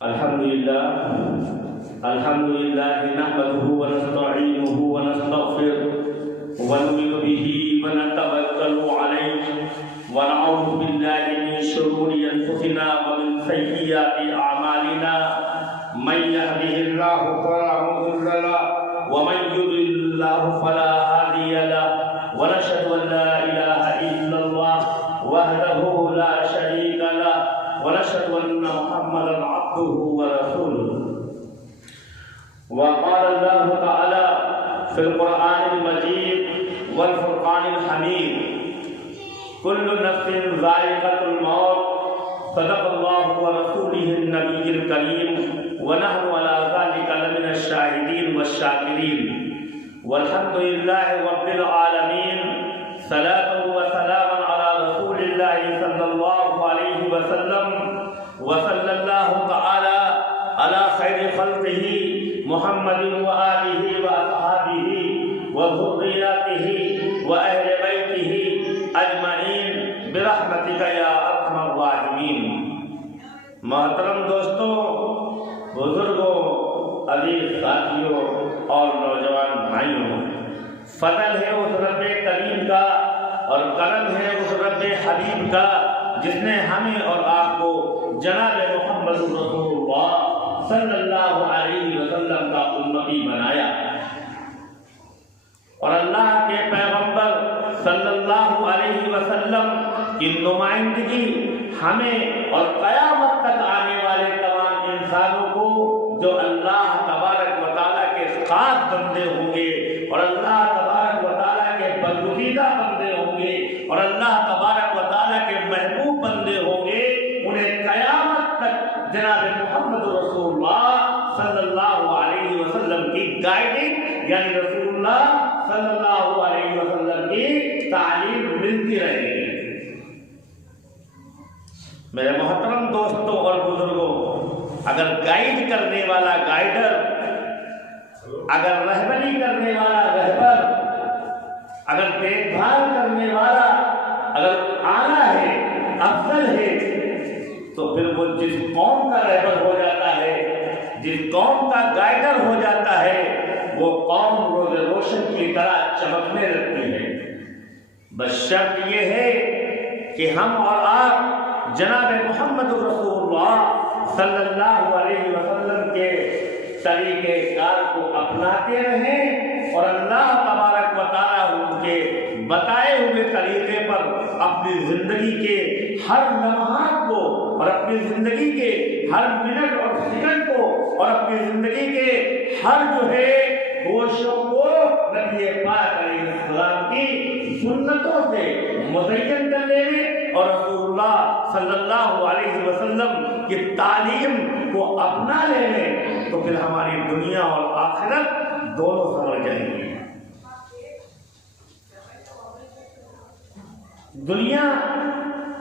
الحمد لله نحمده ونستعينه ونستغفره ونؤمن به ونتوكل عليه ونعوذ بالله من شرور انفسنا ومن سيئات اعمالنا من يهده الله فلا مضل له ومن يضلل الله فلا هادي له ونشهد ان لا اله الا الله وحده لا شريك له ونشهد ان محمدا عبده ورسوله. وقال الله تعالى في القرآن المجيد والفرقان الحميد: كل نفس ذائقة الموت. صدق الله ورسوله النبي الكريم ونحن على ذلك لمن الشاهدين والشاكرين. والحمد لله رب العالمين. صلاة وسلاما على رسول الله صلى الله عليه وسلم. وصلى الله تعالى على خير خلقه محمد وآله وأصحابه وذرياته وأهل بيته أجمعين برحمتك يا أرحم الراحمين. محترم دوستوں، بزرگوں، عزیز ساتھیوں اور نوجوان بھائیوں، فضل ہے اس رب کریم کا اور کرم ہے اس رب حبیب کا جس نے ہمیں اور آپ کو جناب محمد رسول اللہ صلی اللہ علیہ وسلم کا امتی بنایا، اور اللہ کے پیغمبر صلی اللہ علیہ وسلم کی نمائندگی ہمیں اور قیامت تک آنے والے تمام انسانوں کو جو اللہ تبارک و تعالیٰ کے خاص بندے ہوں گے اور اللہ تبارک و تعالیٰ کے برگزیدہ بندے ہوں گے اور اللہ تبارک و تعالیٰ کے محبوب بندے ہوں گے، انہیں قیامت تک جناب محمد رسول اللہ صلی اللہ علیہ وسلم کی گائیڈنگ یعنی رسول اللہ صلی اللہ علیہ وسلم کی تعلیم ملتی رہے گی. میرے محترم دوستوں اور بزرگوں، اگر گائیڈ کرنے والا گائیڈر، اگر رہبری کرنے والا رہبر، اگر دیکھ بھال کرنے والا اگر اعلیٰ ہے، افضل ہے، تو پھر وہ جس قوم کا رہبر ہو جاتا ہے، جس قوم کا گائیڈر ہو جاتا ہے، وہ قوم روز روشن کی طرح چمکنے لگتی ہے. بس شرط یہ ہے کہ ہم اور آپ جناب محمد رسول اللہ صلی اللہ علیہ وسلم کے طریقہ کار کو اپناتے رہیں اور اللہ تبارک و تعالیٰ ان کے بتائے ہوئے طریقے پر اپنی زندگی کے ہر لمحات کو اور اپنی زندگی کے ہر منٹ اور سیکنڈ کو اور اپنی زندگی کے ہر جو ہے گوشوں کو نبی پاک علیہ السلام کی سنتوں سے مزین کرنے میں اور رسول اللہ صلی اللہ علیہ وسلم کی تعلیم کو اپنا لینے، تو پھر ہماری دنیا اور آخرت دونوں سنور جائیں گی. دنیا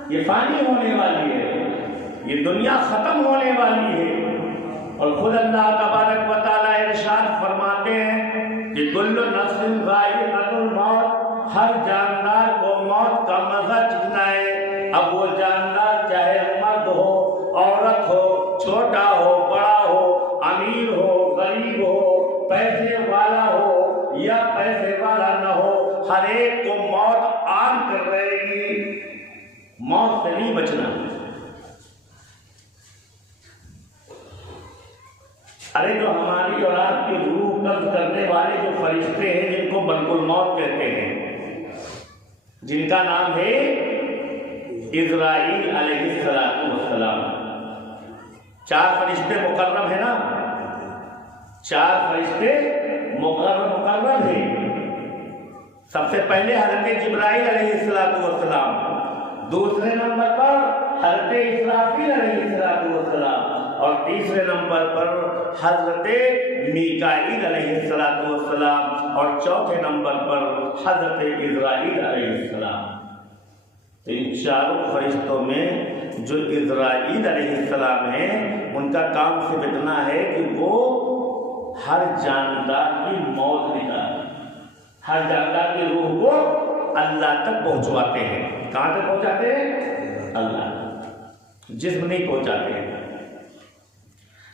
یہ فانی ہونے والی ہے، یہ دنیا ختم ہونے والی ہے، اور خود اللہ تبارک و تعالیٰ ارشاد فرماتے ہیں کہ کل نفس ذائقۃ الموت، ہر جاندار کو موت کا مزہ چکھنا ہے. اب وہ جاندار چاہے مرد ہو، عورت ہو، چھوٹا ہو، بڑا ہو، امیر ہو، غریب ہو، پیسے والا ہو یا پیسے والا نہ ہو، ہر ایک کو موت عام کر رہے گی. موت سے نہیں بچنا. ارے جو ہماری اور آپ کی روح قبض کرنے والے جو فرشتے ہیں جن کو ملک الموت کہتے ہیں، جن کا نام ہے اسرائیل علیہ السلام، 4 فرشتے مقرب ہیں نا، 4 فرشتے مقرب ہیں. سب سے پہلے حضرت جبرائیل علیہ السلام، دوسرے نمبر پر حضرت اسرافیل علیہ السلام، اور تیسرے نمبر پر حضرت میکائیل علیہ السلام، اور چوتھے نمبر پر حضرت اسرائیل علیہ السلام. تو ان 4 فرشتوں میں جو اسرائیل علیہ السلام ہیں، ان کا کام صرف اتنا ہے کہ وہ ہر جاندار کی موت نکالیں، ہر جاندار کی روح کو اللہ تک پہنچواتے ہیں. کہاں تک پہنچاتے ہیں؟ اللہ. جسم نہیں پہنچاتے ہیں.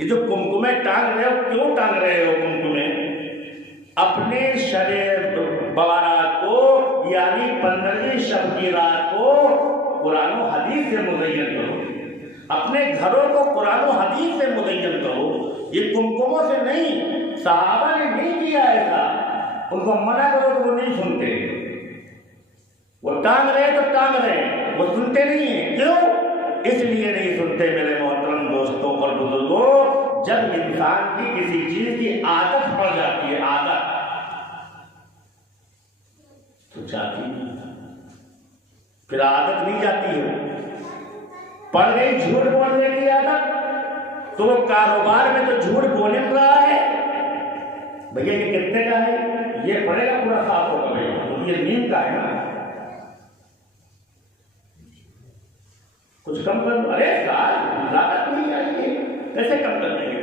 یہ جو کمکمے ٹانگ رہے ہو، کیوں ٹانگ رہے ہو کمکمے؟ اپنے شب بارات کو یعنی 15ویں شب کی رات کو قرآن و حدیث سے مزین کرو، اپنے گھروں کو قرآن و حدیث سے مزین کرو، یہ کمکموں سے نہیں۔ صحابہ نے نہیں کیا ایسا، ان کو منع کرو تو وہ نہیں سنتے، وہ ٹانگ رہے تو ٹانگ رہے، وہ سنتے نہیں ہیں۔ کیوں؟ اس لیے نہیں سنتے میرے محترم دوستوں اور بزرگوں، جب انسان کی کسی چیز کی عادت پڑ جاتی ہے، عادت تو جاتی نہیں، پھر عادت نہیں جاتی ہے۔ پڑ گئی جھوٹ بولنے کی عادت، تو وہ کاروبار میں تو جھوٹ بول رہا ہے، بھیا یہ کتنے کا ہے، یہ پڑے گا پورا 700 کا، بھیا یہ نیم کا ہے نا، کچھ کم کر، ارے لاگت نہیں آئی، کیسے کم کر دیں گے؟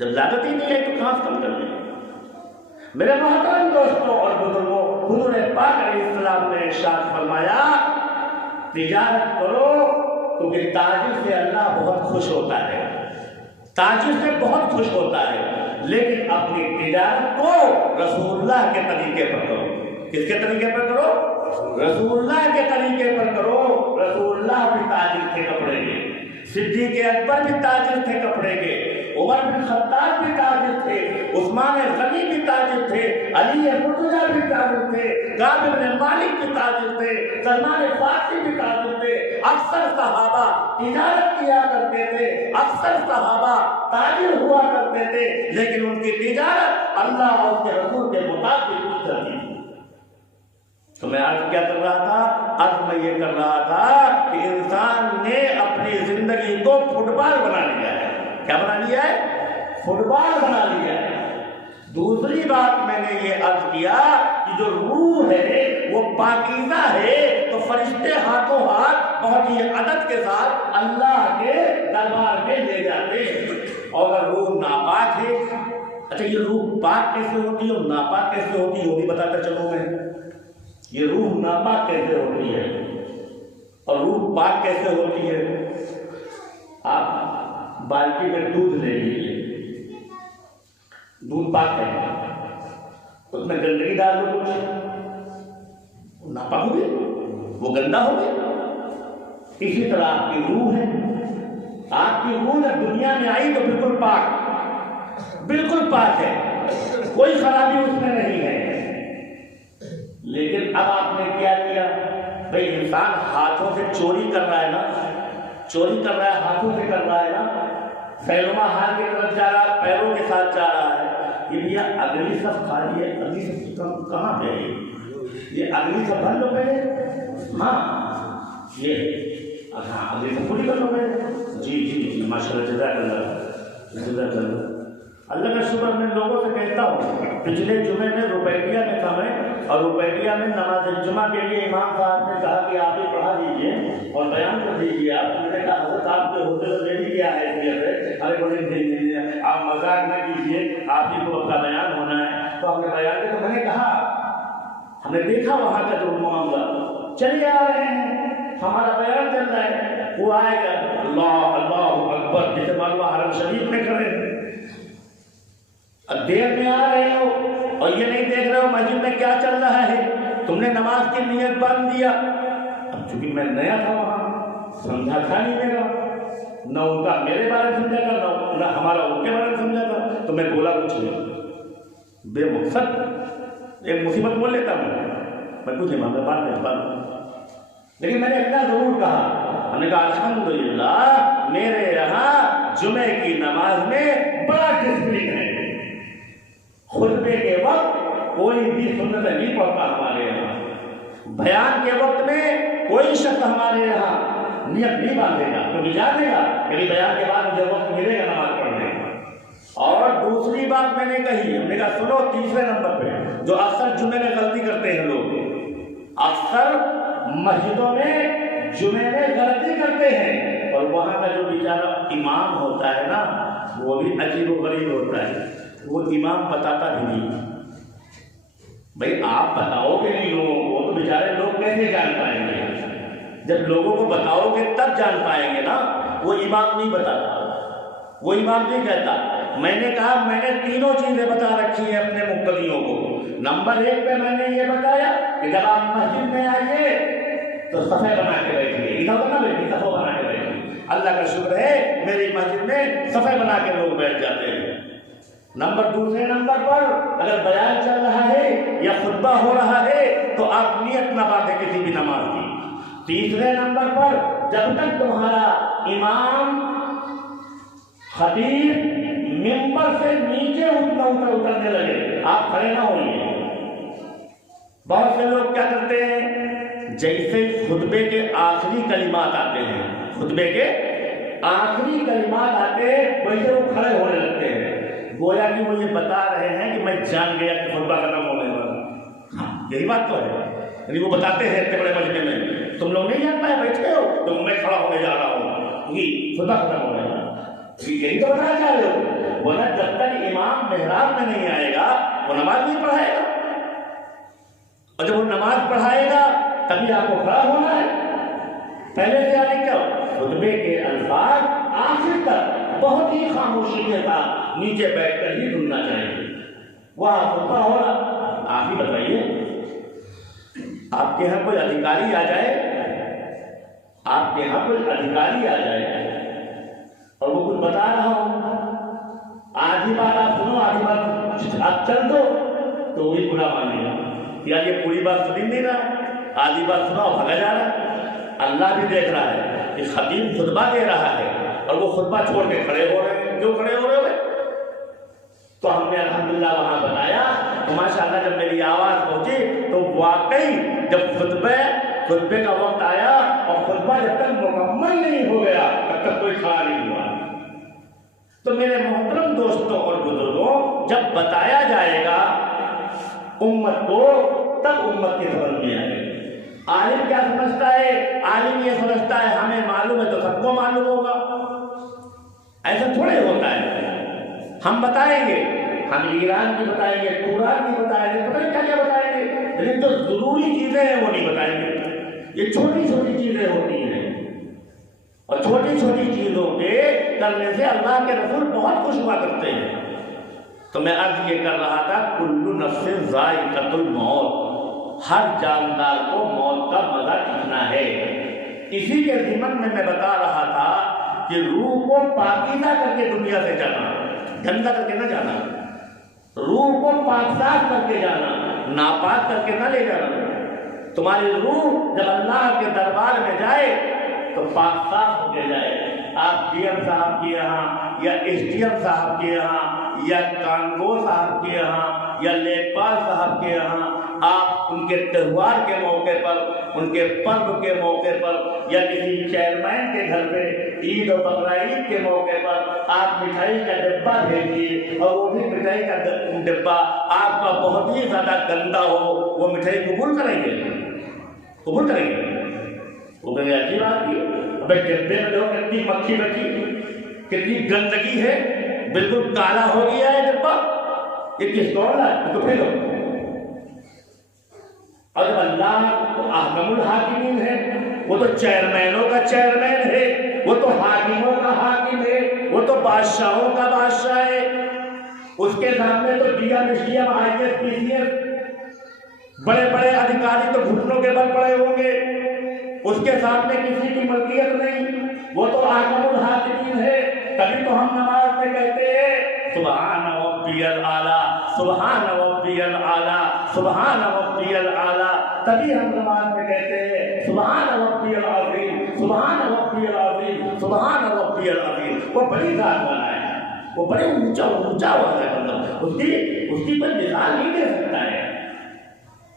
جب لاگت ہی نہیں ہے تو کہاں سے کم کر دیں گے؟ میرے محترم دوستوں اور بزرگوں، حضور پاک علیہ السلام نے ارشاد فرمایا تجارت کرو، کیونکہ تاجر سے اللہ بہت خوش ہوتا ہے، تاجر سے بہت خوش ہوتا ہے، لیکن اپنی تجارت کو رسول اللہ کے طریقے پر کرو۔ کس کے طریقے پر کرو؟ رسول اللہ کے طریقے پر کرو۔ رسول اللہ بھی تاجر تھے کپڑے کے، صدیق اکبر بھی تاجر تھے کپڑے کے، عمر بن خطاب بھی تاجر تھے، عثمان غنی بھی تاجر تھے، علی مرتضیٰ بھی تاجر تھے، کعب بن مالک بھی تاجر تھے، سلمان فارسی بھی تاجر تھے۔ اکثر صحابہ تجارت کیا کرتے تھے، اکثر صحابہ تاجر ہوا کرتے تھے، لیکن ان کی تجارت اللہ اور اس کے رسول کے مطابق چلتی تھی۔ تو میں آج کیا کر رہا تھا؟ آج میں یہ کر رہا تھا کہ انسان نے اپنی زندگی کو فٹ بال بنا لیا ہے۔ کیا بنا لیا ہے؟ فٹ بال بنا لیا ہے۔ دوسری بات میں نے یہ عرض کیا کہ جو روح ہے وہ پاکیزہ ہے، تو فرشتے ہاتھوں ہاتھ بہت ہی ادب کے ساتھ اللہ کے دربار میں لے جاتے ہیں۔ اور اگر روح ناپاک ہے، اچھا یہ روح پاک کیسے ہوتی ہے اور ناپاک کیسے ہوتی ہے وہ بھی بتاتا چلوں میں۔ یہ روح ناپاک کیسے ہوتی ہے اور روح پاک کیسے ہوتی ہے؟ آپ بالٹی میں دودھ لے لیجیے، دودھ پاک ہے، اس میں گندگی ڈال دو کچھ، ناپاک ہو گئی، وہ گندا ہو گیا۔ اسی طرح آپ کی روح ہے، آپ کی روح جب دنیا میں آئی تو بالکل پاک، بالکل پاک ہے، کوئی خرابی اس میں نہیں ہے۔ لیکن اب آپ نے کیا کیا؟ بھئی انسان ہاتھوں سے چوری کر رہا ہے نا، چوری کر رہا ہے، ہاتھوں سے کر رہا ہے نا، فیلما ہاتھ کی طرف جا رہا ہے، پیروں کے ساتھ جا رہا ہے۔ یہ بھیا اگلی سب خالی ہے، اگلی سب کہاں پہ ہے؟ یہ اگلی سب بھر لو پہلے، ہاں یہ ہاں اگلی سب پوری کر لو پہلے۔ جی جی جی ماشاء اللہ، جزاک اللہ، جزاک اللہ۔ اللہ کا شکر، میں لوگوں سے کہتا ہوں، پچھلے جمعے میں روپیڈیا میں تھا میں، اور روپیڈیا میں نماز جمعہ کے لیے امام صاحب نے کہا کہ آپ ہی پڑھا دیجیے اور بیان کر دیجیے۔ آپ نے کہا حضرت آپ کے ہوتے تو لیڈی کیا ہے، ارے بڑے آپ مذاق نہ کیجیے، آپ ہی کو اپنا بیان ہونا ہے۔ تو ہم نے بیان کیا، تو میں نے کہا ہم نے دیکھا وہاں کا جو معاملہ، چلے آ رہے ہیں، ہمارا بیان چل رہا ہے، وہ آئے گا اللہ اللہ اکبر جیسے معلوم حرم شریف میں کھڑے ہیں، اب دیر میں آ رہے ہو اور یہ نہیں دیکھ رہے ہو مسجد میں کیا چل رہا ہے، تم نے نماز کی نیت باندھ دیا۔ اب چونکہ میں نیا تھا وہاں، سمجھا تھا نہیں میرا، نہ ان کا میرے بارے میں سمجھا تھا، نہ ہمارا ان کے بارے میں سمجھا تھا، تو میں بولا کچھ نہیں، بے مقصد ایک مصیبت بول لیتا ہوں میں کچھ نہیں، میں بات نہیں بات، لیکن میں نے اتنا ضرور کہا، ہم نے کہا الحمدللہ میرے یہاں جمعے کی نماز میں بڑا ڈسپلن ہے، خطبے کے وقت کوئی بھی سنت نہیں پڑھتا ہمارے یہاں، بیان کے وقت میں کوئی شخص ہمارے یہاں نیت نہیں باندھے گا، کیونکہ جانے گا کہ بیان کے بعد مجھے وقت ملے گا نماز پڑھنے کا۔ اور دوسری بات میں نے کہی، ہم نے کہا سنو، تیسرے نمبر پہ جو اکثر جمعے میں غلطی کرتے ہیں لوگ، اکثر مسجدوں میں جمعے میں غلطی کرتے ہیں، اور وہاں کا جو بیچارہ امام ہوتا ہے نا وہ بھی عجیب و غریب ہوتا ہے، وہ امام بتاتا بھی نہیں۔ بھائی آپ بتاؤ گے نہیں لوگوں کو تو بیچارے لوگ کیسے جان پائیں گے؟ جب لوگوں کو بتاؤ گے تب جان پائیں گے نا، وہ امام نہیں بتاتا، وہ امام نہیں کہتا. میں نے کہا میں نے تینوں چیزیں بتا رکھی ہیں اپنے مقتدیوں کو. نمبر 1 پہ میں نے یہ بتایا کہ جب آپ مسجد میں آئیے تو صفے بنا کے بیٹھیے, ادھر نہ بیٹھیے, صفوں بنا کے بیٹھیے. اللہ کا شکر ہے میری مسجد میں صفے بنا کے لوگ بیٹھ جاتے ہیں. دوسرے نمبر پر اگر بیان چل رہا ہے یا خطبہ ہو رہا ہے تو آپ نیت نہ باندھیں کسی بھی نماز کی. تیسرے نمبر پر جب تک تمہارا امام خطیب ممبر سے نیچے اترنے لگے آپ کھڑے نہ ہوئیے. بہت سے لوگ کیا کرتے ہیں, جیسے خطبے کے آخری کلمات آتے ہیں, خطبے کے آخری کلمات آتے ہیں ویسے وہ کھڑے ہونے لگتے ہیں, گویا کہ وہ یہ بتا رہے ہیں کہ میں جان گیا کہ خطبہ ختم ہونے والا. یہی بات تو ہے. یعنی وہ بتاتے ہیں اتنے بڑے مجمع میں تم لوگ نہیں جان پائے, بیٹھے ہو تو میں کھڑا ہونے جا رہا ہوں کیونکہ خطبہ ختم ہونے والا. یہی تو بتانا چاہ رہے ہو. ورنہ جب تک امام محراب میں نہیں آئے گا وہ نماز نہیں پڑھائے گا, اور جب وہ نماز پڑھائے گا تبھی آپ کو کھڑا ہونا ہے. پہلے سے آنے کیا خطبے کے الفاظ آخر تک بہت ہی خاموشی کے ساتھ نیچے بیٹھ کر ہی سننا چاہیے. وہاں خطبہ ہو رہا, آپ ہی بتائیے آپ کے یہاں کوئی ادھیکاری آ جائے, آپ کے یہاں کوئی ادھیکاری آ جائے اور وہ کچھ بتا رہا ہوں, آدھی بات آپ سنو آدھی بات آپ چل دو تو وہی برا مان لیا یار یہ پوری بات سنی نہیں رہا, آدھی بات سنا بھگا جا رہا ہے. اللہ بھی دیکھ رہا ہے کہ خطیب خطبہ دے رہا ہے اور وہ خطبہ چھوڑ کے کھڑے ہو رہے ہیں. کیوں کھڑے ہو رہے ہوئے؟ تو ہم نے الحمدللہ وہاں بتایا تو ماشاءاللہ جب میری آواز پہنچی تو واقعی جب خطبے کا وقت آیا اور خطبہ جب تک مکمل نہیں ہو گیا تب تک کوئی کھڑا نہیں ہوا. تو میرے محترم دوستوں اور بزرگوں, جب بتایا جائے گا امت کو تب امت کی سمجھ میں آئے گی. عالم کیا سمجھتا ہے؟ عالم یہ سمجھتا ہے ہمیں معلوم ہے تو سب کو معلوم ہوگا. ایسا تھوڑے ہوتا ہے. ہم بتائیں گے, ہم ایران کی بتائیں گے, قرآن کی بتائیں گے, پتہ نہیں کیا کیا بتائیں گے, لیکن جو ضروری چیزیں ہیں وہ نہیں بتائیں گے. یہ چھوٹی چھوٹی چیزیں ہوتی ہیں اور چھوٹی چھوٹی چیزوں کے کرنے سے اللہ کے رسول بہت خوش ہوا کرتے ہیں. تو میں عرض یہ کر رہا تھا کل نفس ذائقۃ الموت, ہر جاندار کو موت کا مزہ چکھنا ہے. اسی کے ضمن میں بتا رہا تھا کہ روح کو پاکیزہ کر کے دنیا سے جانا, گندا کر کے نہ جانا. روح کو پاک صاف کر کے جانا, ناپاک کر کے نہ لے جانا. تمہاری روح جب اللہ کے دربار میں جائے تو پاک صاف ہو کے جائے. آپ ڈی ایم صاحب کے یہاں یا ایس ڈی ایم صاحب کے یہاں یا کانگو صاحب کے یہاں یا لیکپال صاحب کے یہاں آپ ان کے تہوار کے موقع پر, ان کے پرو کے موقع پر یا کسی چیئرمین کے گھر پہ عید اور بقرعید کے موقع پر آپ مٹھائی کا ڈبہ بھیجیے اور وہ بھی مٹھائی کا ڈبہ آپ کا بہت ہی زیادہ گندا ہو, وہ مٹھائی قبول کریں گے؟ قبول کریں گے؟ وہ کہیں گے عجیب بات کی, ابے ڈبے میں دیکھو کتنی مکھی بیٹھی, کتنی گندگی ہے, بالکل کالا ہو گیا ہے ڈبہ, یہ کس کون ہے تو پھر اور اللہ احکم الحاکمین ہے, وہ تو چیئرمینوں کا چیئرمین ہے, وہ تو حاکموں کا حاکم ہے, وہ تو بادشاہوں کا بادشاہ ہے. اس کے سامنے تو D M, S D M, I S, P C S بڑے بڑے ادھیکاری تو گھٹنوں کے بل پڑے ہوں گے. اس کے سامنے کسی کی ملکیت نہیں, وہ تو احکم الحاکمین ہے. تبھی تو ہم نماز میں کہتے ہیں سبحان ربی الاعلیٰ, سبحان ربی الاعلیٰ, سبحان ربی الاعلیٰ. تبھی ہم نماز میں کہتے ہیں سبحان ربی العظیم, سبحان ربی العظیم, سبحان ربی العظیم. وہ بڑی ذات والا ہے, وہ بڑے اونچا ہوا ہے, مطلب اس کی کوئی مثال نہیں دے سکتا ہے,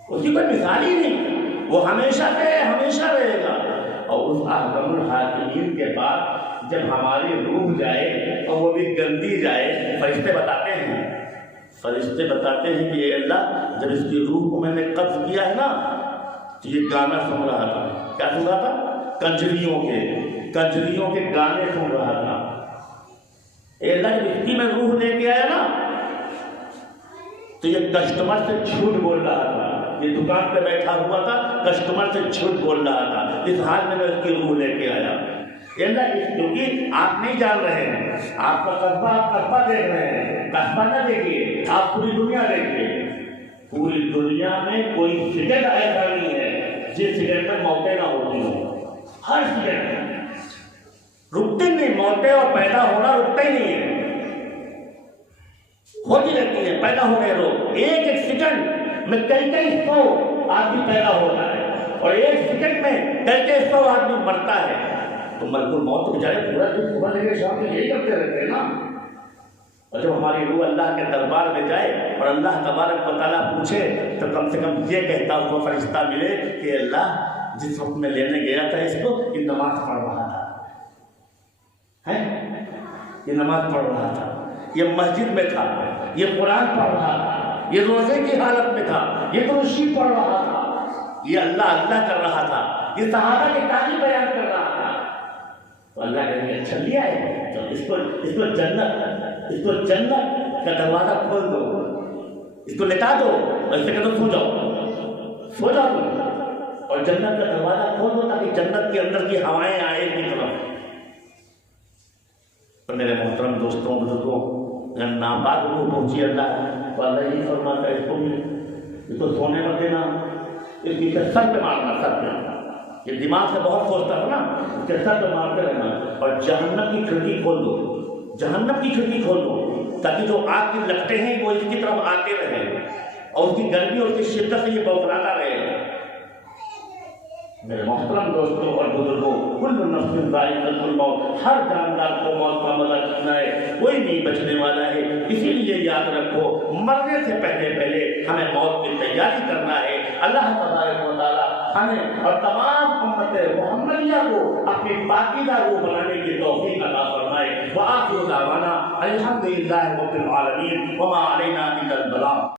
اس کی کوئی مثال ہی نہیں. وہ ہمیشہ ہمیشہ رہے گا. اور اس احکم الحاکمین کے بعد جب ہماری روح جائے اور وہ بھی گندی جائے, فرشتے بتاتے ہیں کہ اے اللہ جب اس کی روح کو میں نے قبض کیا ہے نا تو یہ گانا سن رہا تھا. کیا سن رہا تھا؟ کنجریوں کے گانے سن رہا تھا. اے اللہ جب اس کی میں روح لے کے آیا نا تو یہ کسٹمر سے جھوٹ بول رہا تھا, یہ دکان پہ بیٹھا ہوا تھا, کسٹمر سے جھوٹ بول رہا تھا. اس حال میں اس کی روح لے کے آیا. اللہ کیونکہ آپ نہیں جان رہے ہیں، آپ کا قصبہ آپ قصبہ دیکھ رہے ہیں، قصبہ نہ دیکھیے، آپ پوری دنیا دیکھیے۔ پوری دنیا میں کوئی سیکنڈ ایسا نہیں ہے جس سیکنڈ میں موتیں نہ ہوتی ہوں، ہر سیکنڈ رکتی نہیں، موتیں اور پیدا ہونا رکتا ہی نہیں ہے، ہوتی رہتی ہے، پیدا ہو رہے لوگ۔ ایک ایک سیکنڈ میں کئی سو آدمی پیدا ہوتا ہے اور ایک سیکنڈ میں کئی سو آدمی مرتا ہے۔ تو ملک الموت تو بیچارے پورا دن صبح لے کے شام میں یہی کرتے رہتے ہیں نا۔ اور جب ہماری روح اللہ کے دربار میں جائے اور اللہ تبارک و تعالیٰ پوچھے تو کم سے کم یہ کہتا ہوا فرشتہ ملے کہ اللہ جس وقت میں لینے گیا تھا اس کو، یہ نماز پڑھ رہا تھا، یہ نماز پڑھ رہا تھا، یہ مسجد میں تھا، یہ قرآن پڑھ رہا تھا، یہ روزے کی حالت میں تھا، یہ درود پڑھ رہا تھا، یہ اللہ اللہ کر رہا تھا، یہ صحابہ کی تعلیم بیان کر رہا تھا۔ تو اللہ کہیں گے اچھا لیا ہے تو اس کو جنت کا دروازہ کھول دو، اس کو لٹا دو اور اس سے کہہ دو سو جاؤ تم، اور جنت کا دروازہ کھول دو تاکہ جنت کے اندر کی ہوائیں آئے کی طرف۔ تو میرے محترم دوستوں بزرگوں، اگر ناپاک روح پہنچی اللہ تو اللہ یہ فرماتا ہے اس کو سونے مت دینا، اس کی سر پہ مارنا، سر پہ، یہ دماغ سے بہت سوچتا ہے نا، اس کے سر پہ مارتے رہنا، اور جہنم کی کھڑکی کھول دو، جہنم کی کھڑکی کھول دو تاکہ جو آگ کی لپٹیں ہیں وہ اس کی طرف آتے رہیں اور اس کی گرمی اور اس کی شدت سے یہ بوکھلاتا رہے۔ میرے محترم دوستوں اور بزرگوں، کل نفس ذائقۃ الموت، ہر جاندار کو موت کا مزہ چکھنا ہے، کوئی نہیں بچنے والا ہے۔ اسی لیے یاد رکھو مرنے سے پہلے ہمیں موت کی تیاری کرنا ہے۔ اللہ تبارک و تعالیٰ ہمیں اور تمام امت محمدیہ کو اپنی پاکیزہ روح بنانے کی توفیق عطا فرمائے۔ وآخر دعوانا الحمدللہ رب العالمین وما علینا الا البلاغ۔